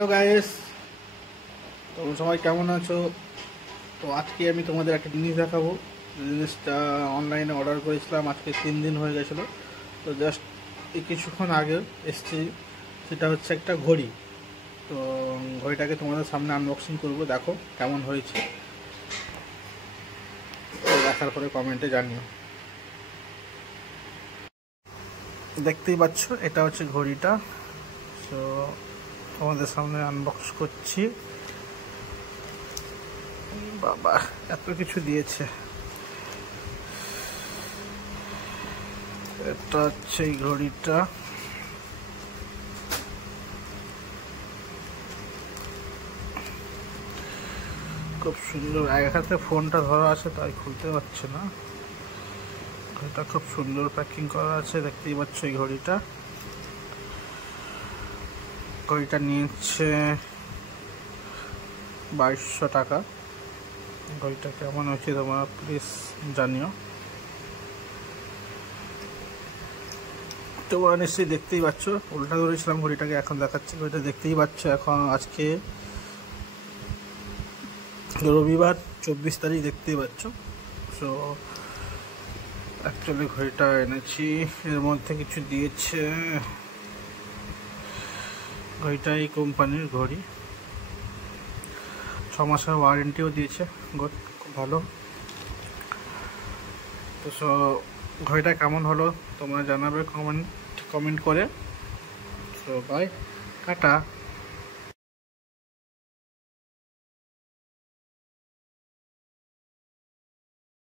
Hello guys, তোমরা সবাই কেমন আছো? তো আজকে আমি তোমাদের একটা জিনিস দেখাবো। জিনিসটা অনলাইনে অর্ডার করেছিলাম, আজকে 3 দিন হয়ে গেছিলো। তো জাস্ট কিছুক্ষণ আগে এসছি। সেটা হচ্ছে একটা ঘড়ি। তো ঘড়িটাকে তোমাদের সামনে আনবক্সিং করব, দেখো কেমন হয়েছে। তো দেখার পরে কমেন্টে জানিও। দেখতেই পাচ্ছ, এটা হচ্ছে ঘড়িটা। তো তোমাদের সামনে আনবক্স করছি। বাবা, এত কিছু দিয়েছে। এটা হচ্ছে এই ঘড়িটা। খুব সুন্দর, এক হাতে ফোনটা ধরা আছে তাই খুলতে পারছে না। ঘড়িটা খুব সুন্দর প্যাকিং করা আছে, দেখতেই পাচ্ছ। এই ঘড়িটা নিয়েছে 2200 টাকা। ঘড়িটা কেমন হয়েছে তোমরা প্লিজ জানিও। তোমরা নিশ্চয়ই দেখতেই পাচ্ছ, উল্টা ধরেছিলাম ঘড়িটাকে, এখন দেখাচ্ছি। ঘড়িটা দেখতেই পাচ্ছ। এখন আজকে রবিবার 24 তারিখ, দেখতেই পাচ্ছ। সো অ্যাকচুয়ালি ঘড়িটা এনেছি, এর মধ্যে কিছু দিয়েছে। ঘড়িটা এই কোম্পানির ঘড়ি, 6 মাসের ওয়ারেন্টিও দিয়েছে। খুব ভালো। তো ঘড়িটা কেমন হলো তোমরা জানাবে কমেন্ট করে। তো বাই, টাটা।